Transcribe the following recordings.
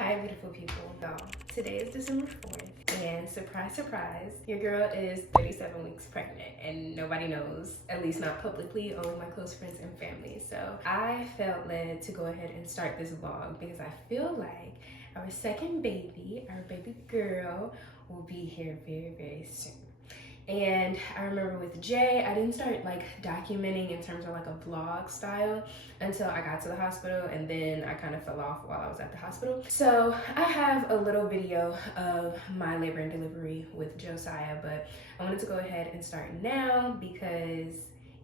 Hi, beautiful people. Y'all, today is December 4th, and surprise, surprise, your girl is 37 weeks pregnant, and nobody knows, at least not publicly, only my close friends and family. So I felt led to go ahead and start this vlog because I feel like our second baby, our baby girl, will be here very, very soon. And I remember with Jay, I didn't start like documenting in terms of like a vlog style until I got to the hospital, and then I kind of fell off while I was at the hospital. So I have a little video of my labor and delivery with Josiah, but I wanted to go ahead and start now because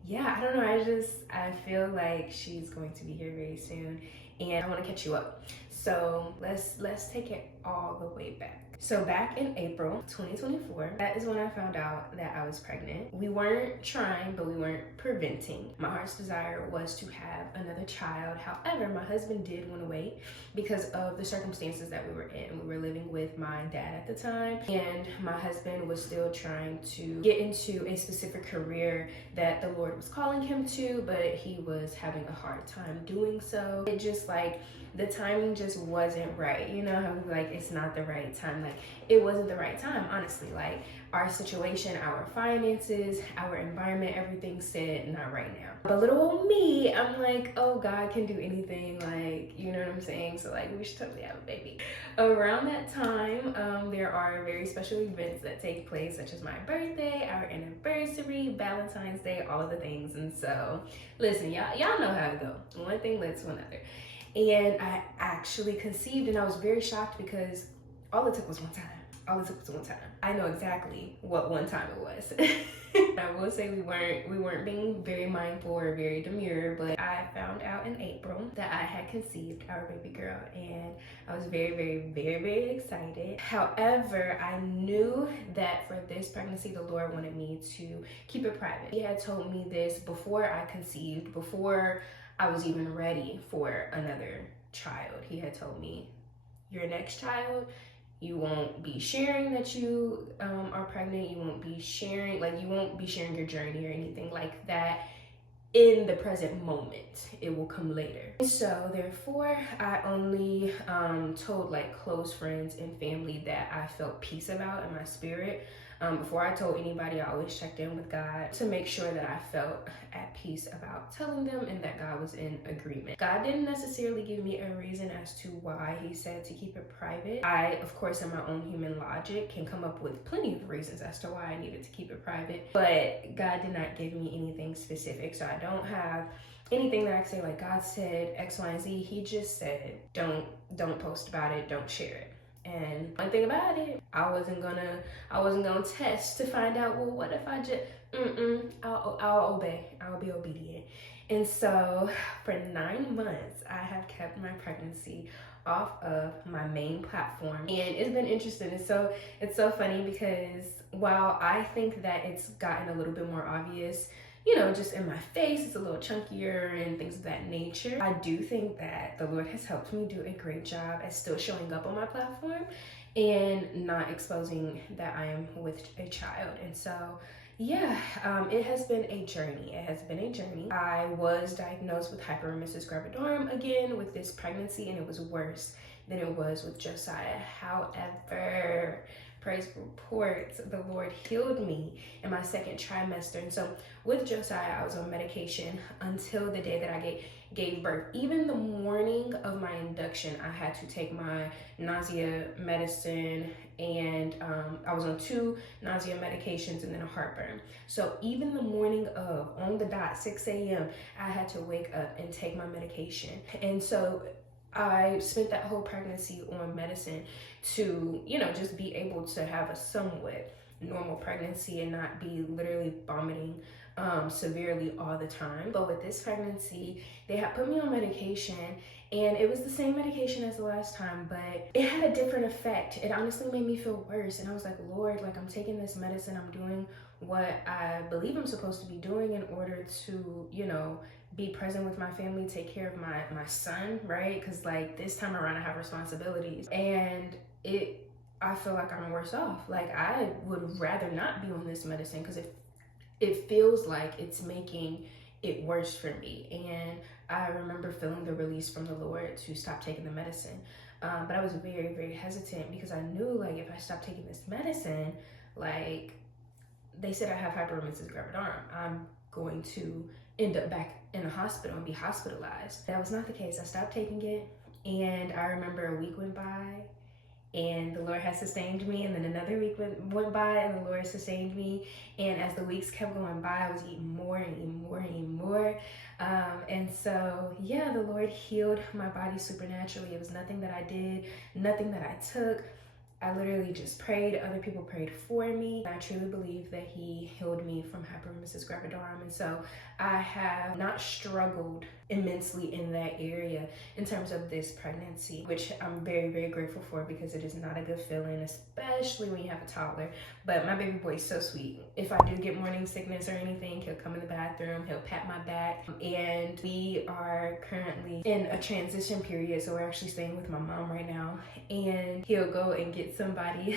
yeah, I don't know, I feel like she's going to be here very soon and I want to catch you up. So let's take it all the way back. So back in April 2024, that is when I found out that I was pregnant. We weren't trying, but we weren't preventing. My heart's desire was to have another child. However, my husband did want to wait because of the circumstances that we were in. We were living with my dad at the time, and my husband was still trying to get into a specific career that the Lord was calling him to, but he was having a hard time doing so. It just like, the timing just wasn't right. You know how like it's not the right time. Like it wasn't the right time, honestly. Like our situation, our finances, our environment, everything said not right now. But little old me, I'm like, oh, God can do anything. Like, you know what I'm saying? So like we should totally have a baby. Around that time, there are very special events that take place, such as my birthday, our anniversary, Valentine's Day, all of the things. And so listen, y'all know how it go. One thing leads to another. And I actually conceived, and I was very shocked because all it took was one time. All it took was one time. I know exactly what one time it was. I will say we weren't being very mindful or very demure, but I found out in April that I had conceived our baby girl, and I was very, very, very, very excited. However, I knew that for this pregnancy, the Lord wanted me to keep it private. He had told me this before I conceived, before I was even ready for another child. He had told me, your next child, you won't be sharing that you are pregnant. You won't be sharing, your journey or anything like that in the present moment. It will come later. So therefore, I only told like close friends and family that I felt peace about in my spirit. Before I told anybody, I always checked in with God to make sure that I felt at peace about telling them and that God was in agreement. God didn't necessarily give me a reason as to why he said to keep it private. I, of course, in my own human logic, can come up with plenty of reasons as to why I needed to keep it private, but God did not give me anything specific. So I don't have anything that I can say like God said X, Y, and Z. He just said, don't post about it, don't share it. And one thing about it, I wasn't gonna test to find out, well, what if I just, I'll obey, I'll be obedient. And so for 9 months, I have kept my pregnancy off of my main platform. And it's been interesting. It's so funny because while I think that it's gotten a little bit more obvious, you know, just in my face, it's a little chunkier and things of that nature. I do think that the Lord has helped me do a great job at still showing up on my platform and not exposing that I am with a child. And so, yeah, it has been a journey. It has been a journey. I was diagnosed with hyperemesis gravidarum again with this pregnancy, and it was worse than it was with Josiah. However, praise reports, the Lord healed me in my second trimester. And so with Josiah, I was on medication until the day that I gave birth. Even the morning of my induction, I had to take my nausea medicine, and I was on 2 nausea medications and then a heartburn. So even the morning of, on the dot, 6 a.m., I had to wake up and take my medication. And so I spent that whole pregnancy on medicine to, you know, just be able to have a somewhat normal pregnancy and not be literally vomiting severely all the time. But with this pregnancy, they had put me on medication, and it was the same medication as the last time, but it had a different effect. It honestly made me feel worse. And I was like, Lord, like I'm taking this medicine, I'm doing what I believe I'm supposed to be doing in order to, you know, be present with my family, take care of my son, right? Because like this time around I have responsibilities, and I feel like I'm worse off. Like I would rather not be on this medicine because it feels like it's making it worse for me. And I remember feeling the release from the Lord to stop taking the medicine. But I was very, very hesitant because I knew like if I stopped taking this medicine, like they said I have hyperemesis gravidarum, I'm going to end up back in the hospital and be hospitalized. That was not the case. I stopped taking it, and I remember a week went by and the Lord has sustained me, and then another week went by and the Lord sustained me, and as the weeks kept going by, I was eating more and eating more and eating more, and so yeah, the Lord healed my body supernaturally. It was nothing that I did, nothing that I took. I literally just prayed. Other people prayed for me. I truly believe that he healed me from hyperemesis gravidarum. And so I have not struggled immensely in that area in terms of this pregnancy, which I'm very, very grateful for, because it is not a good feeling, especially when you have a toddler. But my baby boy is so sweet. If I do get morning sickness or anything, he'll come in the bathroom, he'll pat my back. And we are currently in a transition period, so we're actually staying with my mom right now. And he'll go and get somebody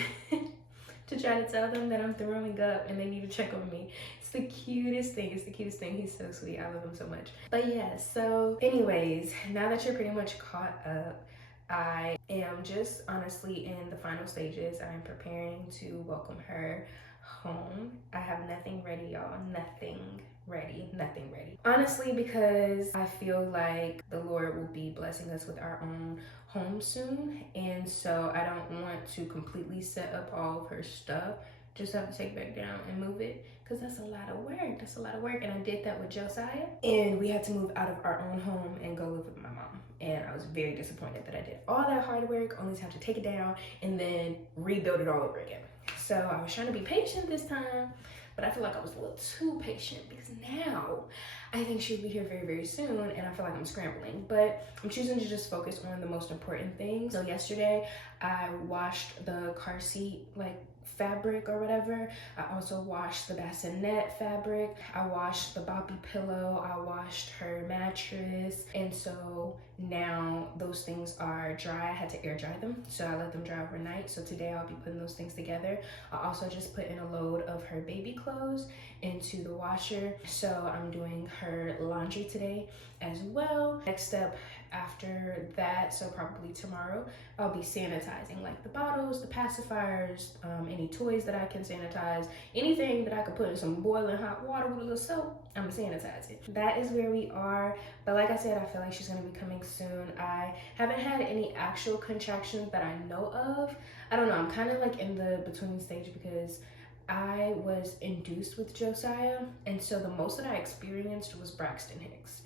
to try to tell them that I'm throwing up and they need to check on me. It's the cutest thing. It's the cutest thing. He's so sweet. I love him so much. But yeah, so anyways, now that you're pretty much caught up, I am just honestly in the final stages. I'm preparing to welcome her home. I have nothing ready, y'all. Nothing ready. Honestly, because I feel like the Lord will be blessing us with our own home soon, and so I don't want to completely set up all of her stuff, just have to take it back down and move it, because that's a lot of work. And I did that with Josiah, and we had to move out of our own home and go live with my mom, and I was very disappointed that I did all that hard work only to have to take it down and then rebuild it all over again. So I was trying to be patient this time, but I feel like I was a little too patient, because now I think she'll be here very, very soon, and I feel like I'm scrambling. But I'm choosing to just focus on the most important things. So yesterday, I washed the car seat like fabric or whatever. I also washed the bassinet fabric. I washed the boppy pillow. I washed her mattress. And so now those things are dry. I had to air dry them, so I let them dry overnight. So today I'll be putting those things together. I also just put in a load of her baby clothes into the washer. So I'm doing her laundry today as well. Next step after that, so probably tomorrow, I'll be sanitizing like the bottles, the pacifiers, any toys that I can sanitize, anything that I could put in some boiling hot water with a little soap, I'm gonna sanitize it. That is where we are. But like I said, I feel like she's gonna be coming soon. I haven't had any actual contractions that I know of. I don't know, I'm kind of like in the between stage, because I was induced with Josiah, and so the most that I experienced was Braxton Hicks.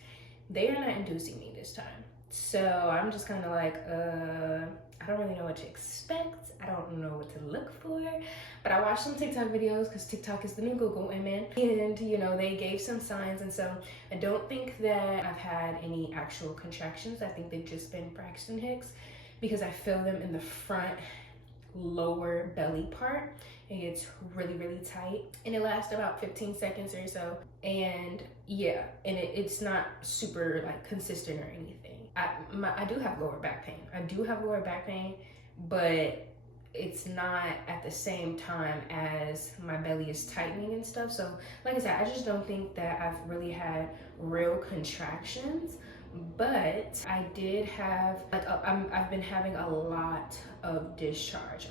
They are not inducing me this time. So I'm just kind of like, I don't really know what to expect. I don't know what to look for. But I watched some TikTok videos, because TikTok is the new Google, amen. And you know, they gave some signs, and so I don't think that I've had any actual contractions. I think they've just been Braxton Hicks, because I feel them in the front lower belly part. It gets really, really tight, and it lasts about 15 seconds or so. And yeah, and it's not super like consistent or anything. I do have lower back pain. But it's not at the same time as my belly is tightening and stuff. So like I said, I just don't think that I've really had real contractions. But I did have like I've been having a lot of discharge,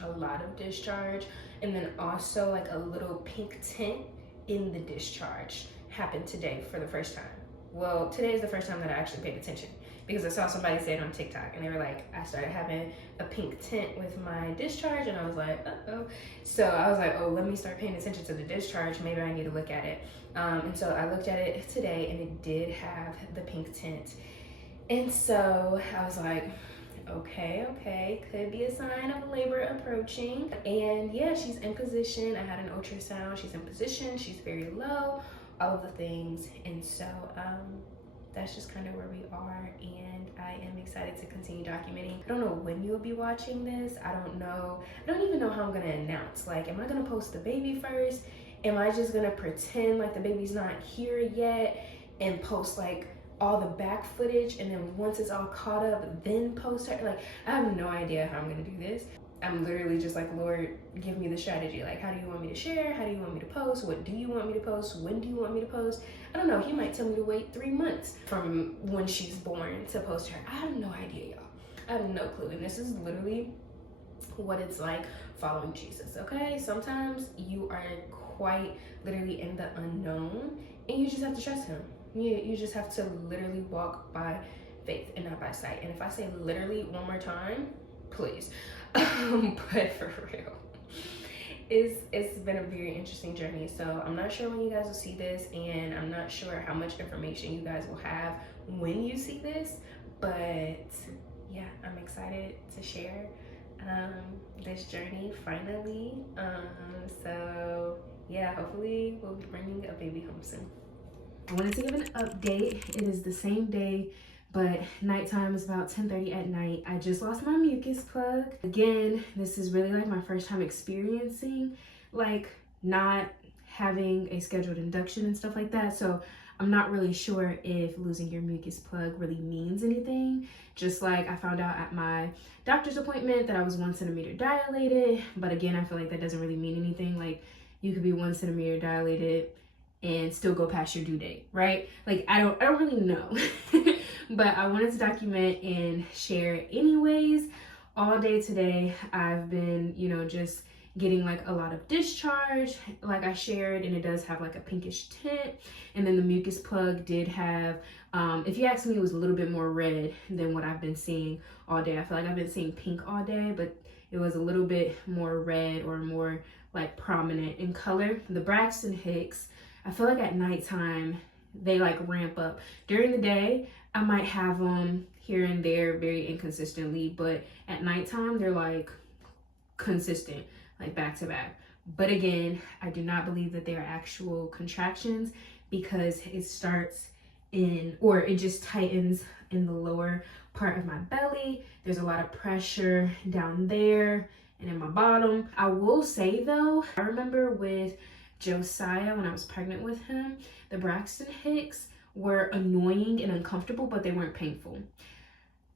and then also like a little pink tint in the discharge happened today for the first time. Well, today is the first time that I actually paid attention, because I saw somebody say it on TikTok, and they were like, I started having a pink tint with my discharge, and I was like, uh-oh. So I was like, oh, let me start paying attention to the discharge. Maybe I need to look at it. And so I looked at it today, and it did have the pink tint. And so I was like, okay, could be a sign of labor approaching. And yeah, she's in position. I had an ultrasound. She's in position. She's very low, all of the things. And so that's just kind of where we are, and I am excited to continue documenting. I don't know when you'll be watching this. I don't even know how I'm gonna announce. Like, am I gonna post the baby first? Am I just gonna pretend like the baby's not here yet and post like all the back footage, and then once it's all caught up, then post her? Like, I have no idea how I'm gonna do this. I'm literally just like, Lord, give me the strategy. Like, how do you want me to share? How do you want me to post? What do you want me to post? When do you want me to post? I don't know. He might tell me to wait 3 months from when she's born to post her. I have no idea, y'all. I have no clue. And this is literally what it's like following Jesus, okay? Sometimes you are quite literally in the unknown and you just have to trust him. You just have to literally walk by faith and not by sight. And if I say literally one more time, please. But for real, it's been a very interesting journey. So I'm not sure when you guys will see this, and I'm not sure how much information you guys will have when you see this, but yeah, I'm excited to share this journey finally. So yeah, hopefully we'll be bringing a baby home soon. I wanted to give an update. It is the same day, but nighttime is about 10:30 at night. I just lost my mucus plug. Again, this is really like my first time experiencing like not having a scheduled induction and stuff like that. So I'm not really sure if losing your mucus plug really means anything. Just like I found out at my doctor's appointment that I was 1 centimeter dilated, but again, I feel like that doesn't really mean anything. Like you could be 1 centimeter dilated and still go past your due date, right? Like I don't really know. But I wanted to document and share it anyways. All day today I've been, you know, just getting like a lot of discharge like I shared, and it does have like a pinkish tint. And then the mucus plug did have, if you ask me, it was a little bit more red than what I've been seeing all day. I feel like I've been seeing pink all day, but it was a little bit more red or more like prominent in color. The Braxton Hicks, I feel like at nighttime they like ramp up. During the day I might have them here and there very inconsistently, but at nighttime they're like consistent, like back to back. But again, I do not believe that they are actual contractions, because it starts in, or it just tightens in the lower part of my belly. There's a lot of pressure down there and in my bottom. I will say though, I remember with Josiah, when I was pregnant with him, the Braxton Hicks were annoying and uncomfortable, but they weren't painful.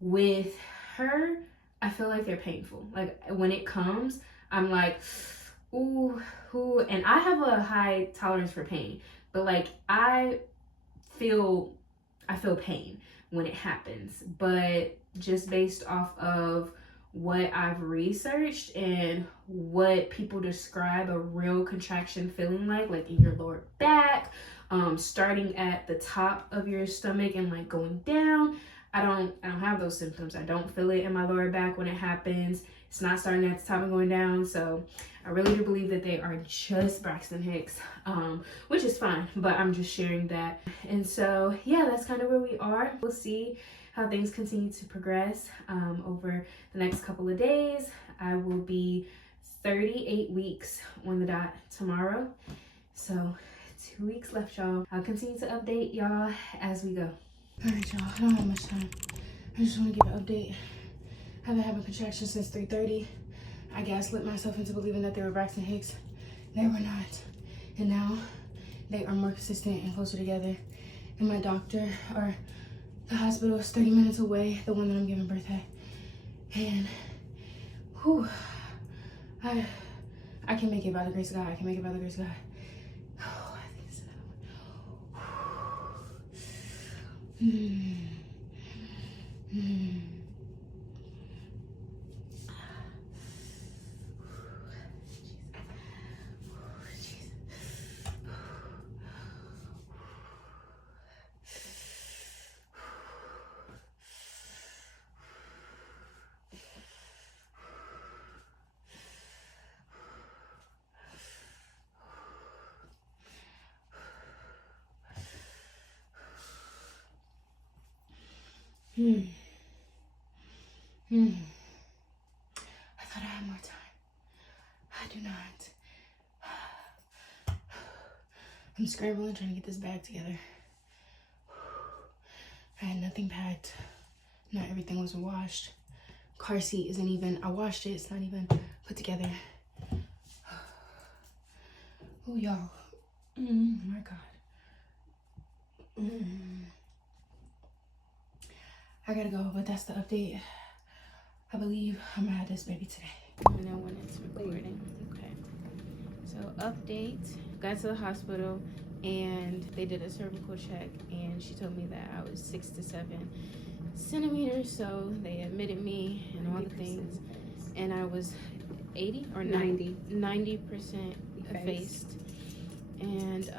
With her, I feel like they're painful. Like when it comes, I'm like, ooh, and I have a high tolerance for pain, but like I feel pain when it happens. But just based off of what I've researched and what people describe a real contraction feeling like in your lower back, starting at the top of your stomach and like going down. I don't have those symptoms. I don't feel it in my lower back when it happens. It's not starting at the top and going down. So I really do believe that they are just Braxton Hicks, which is fine, but I'm just sharing that. And so yeah, that's kind of where we are. We'll see how things continue to progress over the next couple of days. I will be 38 weeks on the dot tomorrow. So 2 weeks left, y'all. I'll continue to update y'all as we go. All right, y'all, I don't have much time. I just want to give an update. I haven't had a contraction since 3:30. I gaslit myself into believing that they were Braxton Hicks. They were not. And now they are more consistent and closer together. And my doctor, or the hospital, is 30 minutes away, the one that I'm giving birth at. And whew, I can make it by the grace of God. I can make it by the grace of God. Oh, I think it's another one. I thought I had more time. I do not. I'm scrambling trying to get this bag together. I had nothing packed. Not everything was washed. Car seat isn't even, I washed it, it's not even put together. Oh, y'all. My God. I gotta go, but that's the update. I believe I'm gonna have this baby today. Let me know when it's recording. Okay. So update, got to the hospital and they did a cervical check and she told me that I was 6 to 7 centimeters, so they admitted me and all the things, and I was 80 or 90% effaced. And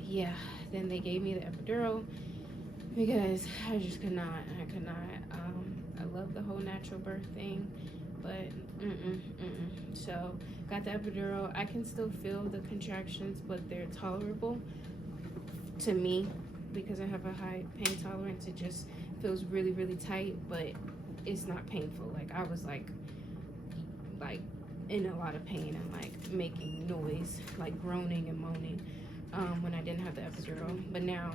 yeah, then they gave me the epidural because I just could not. I love the whole natural birth thing, but so got the epidural. I can still feel the contractions, but they're tolerable to me because I have a high pain tolerance. It just feels really, really tight, but it's not painful. Like I was like in a lot of pain and like making noise, like groaning and moaning when I didn't have the epidural. But now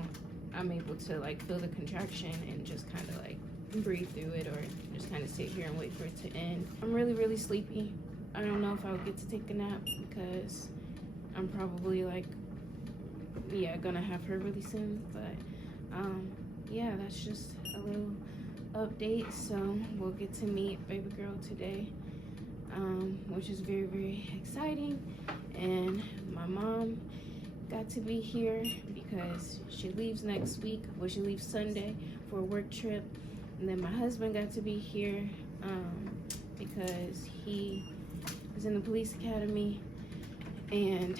I'm able to like feel the contraction and just kind of like breathe through it, or just kind of sit here and wait for it to end. I'm really, really sleepy. I don't know if I'll get to take a nap because I'm probably like, yeah, gonna have her really soon. But yeah, that's just a little update. So we'll get to meet baby girl today, which is very, very exciting. And my mom got to be here because she leaves next week. Well, she leaves Sunday for a work trip. And then my husband got to be here because he was in the police academy, and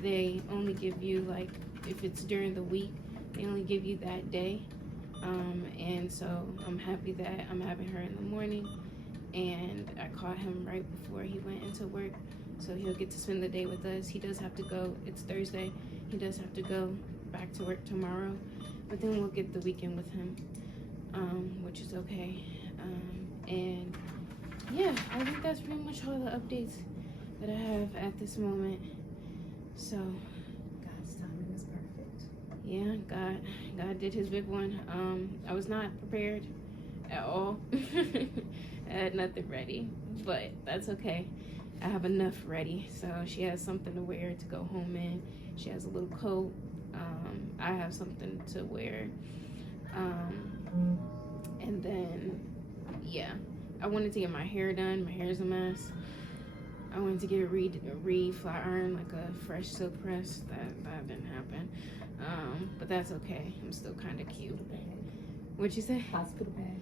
they only give you, like, if it's during the week, they only give you that day. And so I'm happy that I'm having her in the morning, and I caught him right before he went into work, so he'll get to spend the day with us. He does have to go, it's Thursday, he does have to go back to work tomorrow, but then we'll get the weekend with him, which is okay. And yeah, I think that's pretty much all the updates that I have at this moment. So God's timing is perfect. yeah, God did his big one. I was not prepared at all. I had nothing ready, but that's okay. I have enough ready. So she has something to wear to go home in. She has a little coat. I have something to wear. And then, yeah, I wanted to get my hair done. My hair is a mess. I wanted to get a flat iron, like a fresh silk press. That didn't happen. But that's okay. I'm still kind of cute. What'd you say? Hospital bag.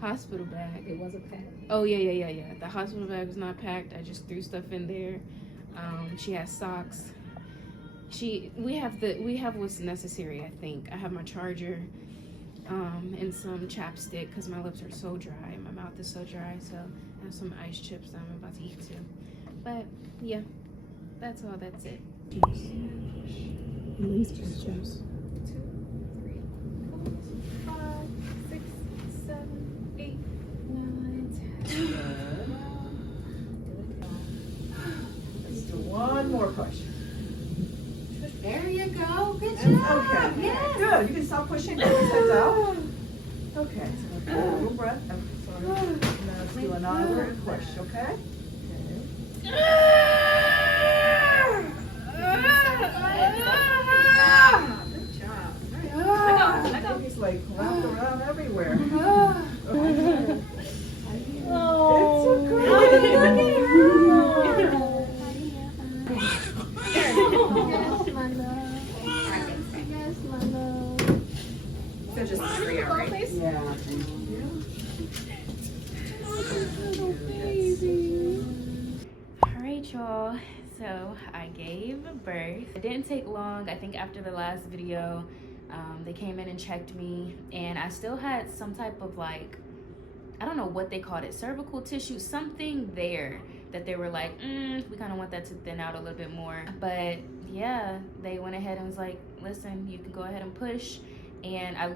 Hospital bag. It wasn't packed. Oh yeah. The hospital bag was not packed. I just threw stuff in there. She has socks. We have what's necessary. I think I have my charger, and some chapstick because my lips are so dry and my mouth is so dry. So I have some ice chips that I'm about to eat too. But yeah, that's all. That's it. Release juice. 2, 3, 4, 5, 6, 7, 8, 9, 10. Let's do one more push. There you go. Good And- job. Okay. Yes. Good. You can stop pushing. Get your heads out. Okay. So a little breath. So now let's do another push. Okay. Good job. Baby's like wrapped around everywhere. It's so So just 3 hours, right? Yeah. All right, y'all. So I gave birth. It didn't take long. I think after the last video, they came in and checked me, and I still had some type of, like, I don't know what they called it, cervical tissue, something there that they were like, we kind of want that to thin out a little bit more. But yeah, they went ahead and was like, listen, you can go ahead and push. And I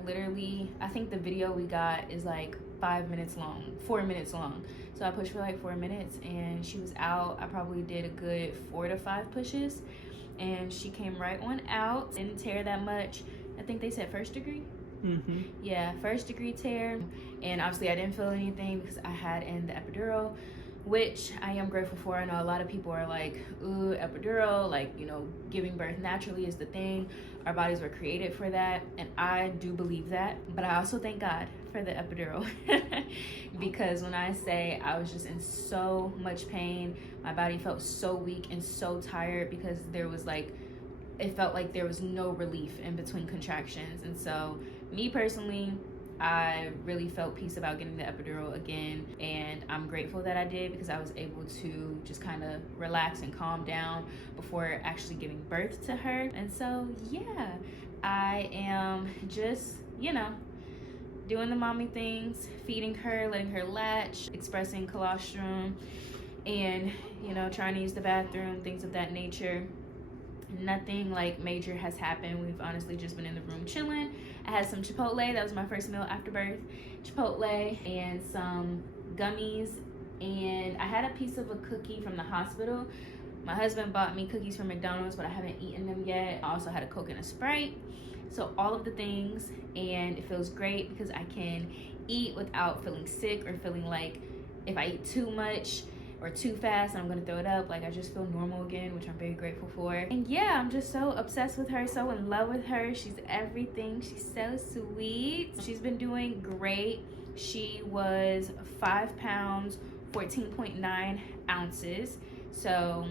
think the video we got is like 4 minutes long. So I pushed for like 4 minutes, and she was out. I probably did a good 4 to 5 pushes, and she came right on out. Didn't tear that much. I think they said 1st degree. Mm-hmm. Yeah, 1st degree tear. And obviously I didn't feel anything because I had in the epidural, which I am grateful for. I know a lot of people are like, ooh, epidural, like, you know, giving birth naturally is the thing. Our bodies were created for that, and I do believe that. But I also thank God for the epidural because when I say I was just in so much pain, my body felt so weak and so tired because there was like, it felt like there was no relief in between contractions. And so me personally, I really felt peace about getting the epidural again, and I'm grateful that I did, because I was able to just kind of relax and calm down before actually giving birth to her. And so yeah, I am just, you know, doing the mommy things, feeding her, letting her latch, expressing colostrum, and, you know, trying to use the bathroom, things of that nature. Nothing like major has happened. We've honestly just been in the room chilling. I had some Chipotle. That was my first meal after birth. Chipotle and some gummies. And I had a piece of a cookie from the hospital. My husband bought me cookies from McDonald's, but I haven't eaten them yet. I also had a Coke and a Sprite. So all of the things, and it feels great because I can eat without feeling sick or feeling like if I eat too much or too fast I'm gonna throw it up. Like, I just feel normal again, which I'm very grateful for. And yeah, I'm just so obsessed with her, so in love with her. She's everything. She's so sweet. She's been doing great. She was 5 pounds 14.9 ounces, so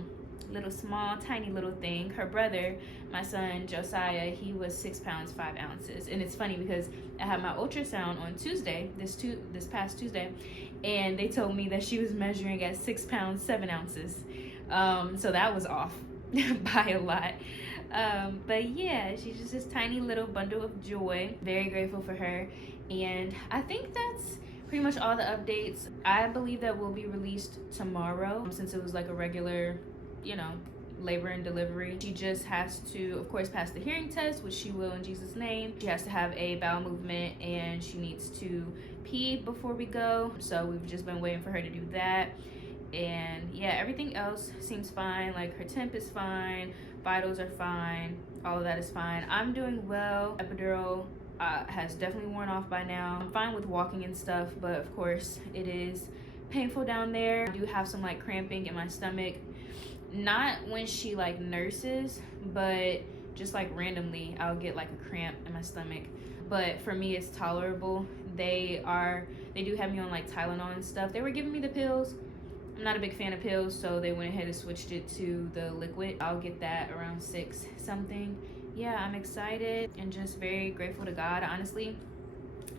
little small tiny little thing. Her brother, my son Josiah, he was 6 pounds 5 ounces. And it's funny because I had my ultrasound on Tuesday, this past Tuesday, and they told me that she was measuring at 6 pounds 7 ounces. So that was off by a lot. But yeah, she's just this tiny little bundle of joy. Very grateful for her. And I think that's pretty much all the updates. I believe that will be released tomorrow, since it was like a regular, you know, labor and delivery. She just has to, of course, pass the hearing test, which she will in Jesus' name. She has to have a bowel movement, and she needs to pee before we go. So we've just been waiting for her to do that. And yeah, everything else seems fine. Like, her temp is fine, vitals are fine, all of that is fine. I'm doing well. Epidural has definitely worn off by now. I'm fine with walking and stuff, but of course it is painful down there. I do have some like cramping in my stomach. Not when she like nurses, but just like randomly I'll get like a cramp in my stomach. But for me, it's tolerable. They do have me on like Tylenol and stuff. They were giving me the pills. I'm not a big fan of pills, so they went ahead and switched it to the liquid. I'll get that around 6 something. Yeah, I'm excited and just very grateful to God. I honestly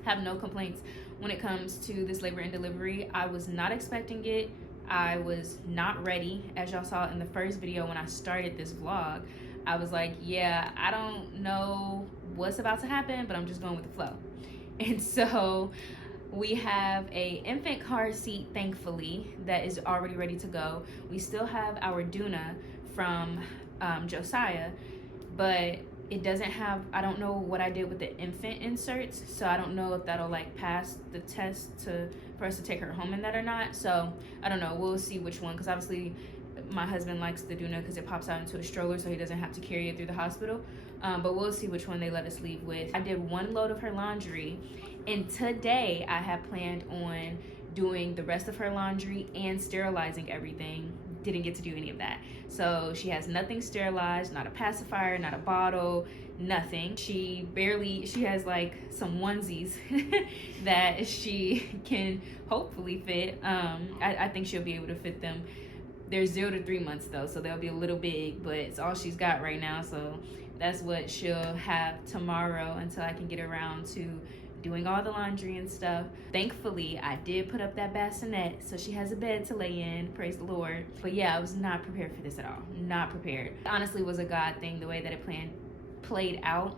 have no complaints when it comes to this labor and delivery. I was not expecting it. I was not ready. As y'all saw in the first video when I started this vlog, I was like, yeah, I don't know what's about to happen, but I'm just going with the flow. And so we have a infant car seat, thankfully, that is already ready to go. We still have our Duna from Josiah, but it doesn't have, I don't know what I did with the infant inserts, so I don't know if that'll like pass the test for us to take her home in that or not. So I don't know, we'll see which one, because obviously my husband likes the Duna because it pops out into a stroller, so he doesn't have to carry it through the hospital. But we'll see which one they let us leave with. I did 1 load of her laundry, and today I have planned on doing the rest of her laundry and sterilizing everything. Didn't get to do any of that. So she has nothing sterilized, not a pacifier, not a bottle, nothing. She has like some onesies that she can hopefully fit. I think she'll be able to fit them. They're 0 to 3 months though, so they'll be a little big, but it's all she's got right now. So that's what she'll have tomorrow until I can get around to doing all the laundry and stuff. Thankfully, I did put up that bassinet, so she has a bed to lay in, praise the Lord. But yeah, I was not prepared for this at all, not prepared. It honestly was a God thing, the way that it played out.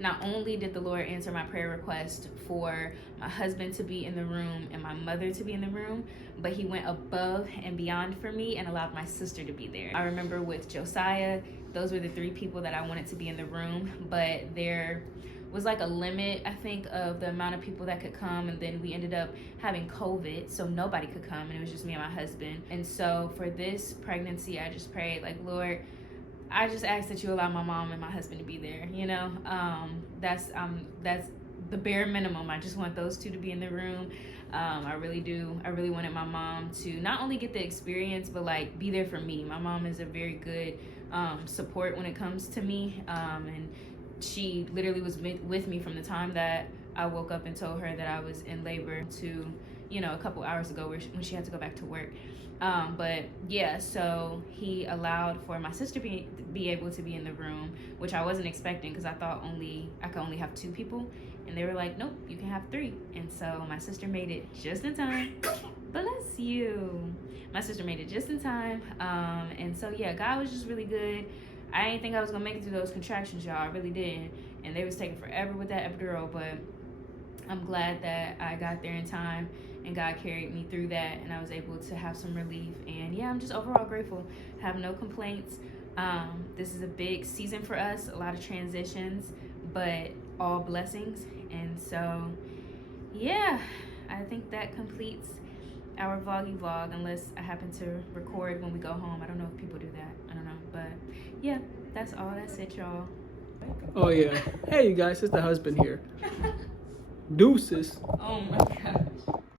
Not only did the Lord answer my prayer request for my husband to be in the room and my mother to be in the room, but he went above and beyond for me and allowed my sister to be there. I remember with Josiah, those were the 3 people that I wanted to be in the room, but there was like a limit, I think, of the amount of people that could come, and then we ended up having COVID, so nobody could come, and it was just me and my husband. And so for this pregnancy, I just prayed, like, Lord, I just ask that you allow my mom and my husband to be there, you know? That's the bare minimum. I just want those 2 to be in the room. I really do. I really wanted my mom to not only get the experience, but like be there for me. My mom is a very good support when it comes to me, and she literally was with me from the time that I woke up and told her that I was in labor to, a couple hours ago when she had to go back to work. But yeah, so he allowed for my sister be able to be in the room, which I wasn't expecting because I thought I could only have 2 people, and they were like, nope, you can have 3. And so my sister made it just in time. Bless you. My sister made it just in time. And so yeah, God was just really good. I didn't think I was gonna make it through those contractions, y'all. I really didn't. And they was taking forever with that epidural, but I'm glad that I got there in time and God carried me through that, and I was able to have some relief. And yeah, I'm just overall grateful. Have no complaints. This is a big season for us, a lot of transitions, but all blessings. And so yeah, I think that completes our vloggy vlog, unless I happen to record when we go home. I don't know if people do that. I don't know, but yeah, that's all. That's it, y'all. Oh yeah. Hey you guys, it's the husband here. Deuces. Oh my gosh.